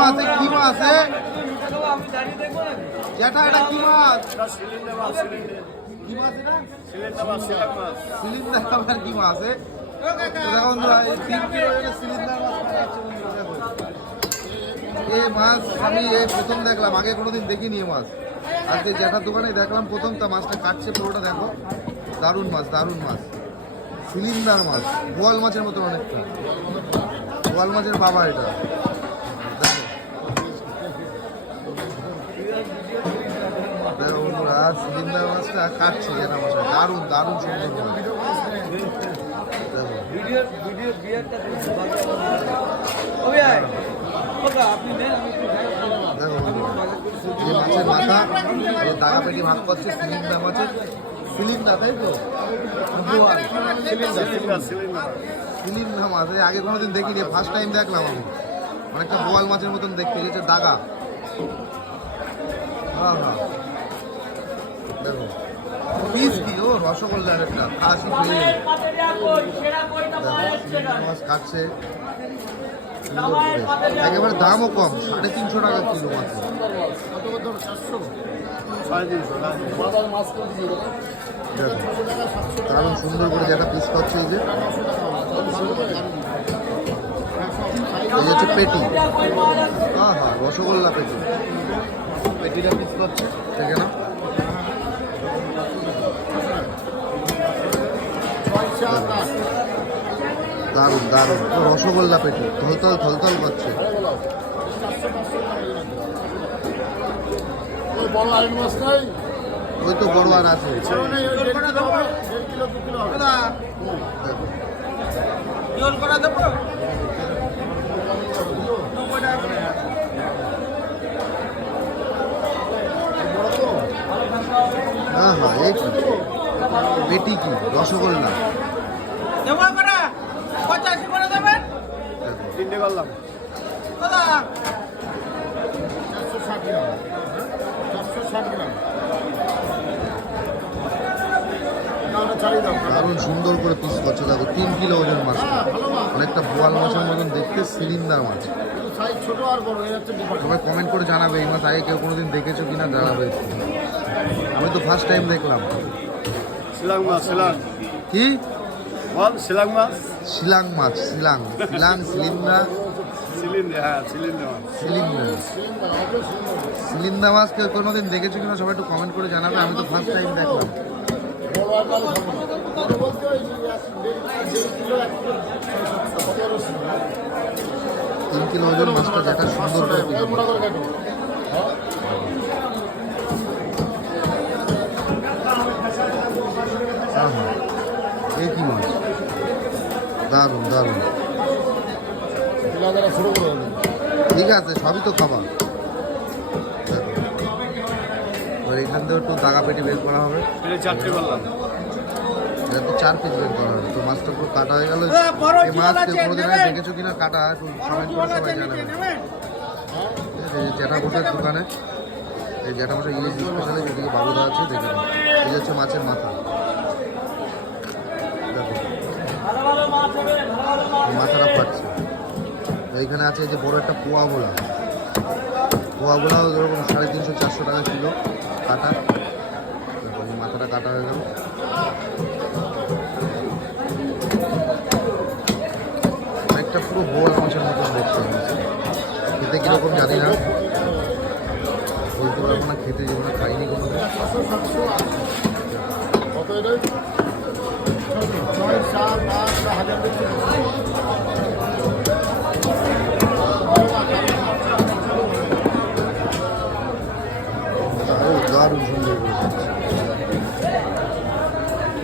এ কি মাছ এ জ্যাঠা এটা কি মাছ মাছ আমি প্রথম দেখলাম, আগে কোনোদিন দেখিনি এই মাছ। আজকে জ্যাঠার দোকানে দেখলাম প্রথম, তা মাছটা কাটছে পুরোটা, দেখো। দারুণ মাছ দারুণ মাছ। সিলিন্ডার মাছ, বোয়াল মাছের মতো অনেকটা। বোয়াল মাছের বাবা এটা দেখো দেখো বন্ধুরা কাটছে দারুণ দারুণ ভাগ করছে সিলিন্ডার মাছের সিলিন্ডার তাই তো? সিলিন্ডার মাছ আগে কোনোদিন দেখিনি ফার্স্ট টাইম দেখলাম আমি। অনেকটা বোয়াল মাছের মতন দেখতে গেছে দাগা। হ্যাঁ হ্যাঁ। পিস কি? ও, রসগোল্লার একটা মাছ একেবারে দামও কম, সাড়ে তিনশো টাকা কিলো মাত্র। কারণ সুন্দর করে যেটা পিস করছে এই যে। এই হচ্ছে পেটি। হ্যাঁ হ্যাঁ রসগোল্লা পেটি। পিস করছে। দেখে দারুণ দারুণ। রসগোল্লা পেটি। থলথল থলথল করছে। ওই তো বড় আর আছে জোর করা দেবো? হ্যাঁ হ্যাঁ এই কি? পেটি কি? রসগোল্লা? তিনটে করলাম চারশো ষাট গ্রাম চারশো ষাট গ্রাম দারুণ সুন্দর করে পিস করছে। দেখো তিন কিলো ওজন মাছ। অনেকটা বোয়াল মাছের মতন দেখতে সিলিন্ডার মাছ। সবাই কমেন্ট করে জানাবে এই মাছ আগে কেউ কোনোদিন দেখেছ কিনা জানাবে। আমি তো ফার্স্ট টাইম দেখলাম। শিলাং মাছ শিলাং। কি? বল শিলাং মাছ? শিলাং মাছ শিলাং। শিলাং সিলিন্ডার। সিলিন্ডার হ্যাঁ মাছ। কেউ কোনোদিন দেখেছ কিনা? সবাই একটু কমেন্ট করে জানাবে। আমি তো ফার্স্ট টাইম দেখলাম। তিন কিলো ওজন মাছটা যেটা সুন্দর দারুণ দারুণ। ঠিক আছে সবই তো খাবার। এবার এখান থেকে একটু দাগা পেটি বের করা হবে। এটা তো চার পিস বের করা হবে। তো মাছটা পুরো কাটা হয়ে গেল। এই মাছ কেউ কোনোদিন আগে দেখেছ কিনা? কাটা একটু কমেন্ট করে সবাই জানাবে। এই যে জ্যাঠা বসের দোকানে এই জ্যাঠা বসে ইলিশ স্পেশালে যেদিকে বাবুদা আছে দেখে নাও। এই হচ্ছে মাছের মাথা দেখো মাথাটা পাচ্ছে। এইখানে আছে যে বড় একটা পোয়া বোলা পোয়া বোলাও এরকম সাড়ে তিনশো, চারশো টাকা কিলো কাটা। মাথাটা কাটা হয়ে গেল। অনেকটা পুরো বোয়াল মাছের মতন দেখতে হয়েছে খেতে কীরকম জানি না। বলতে পারব না খেতে জীবনে খাইনি কোনো সাতশো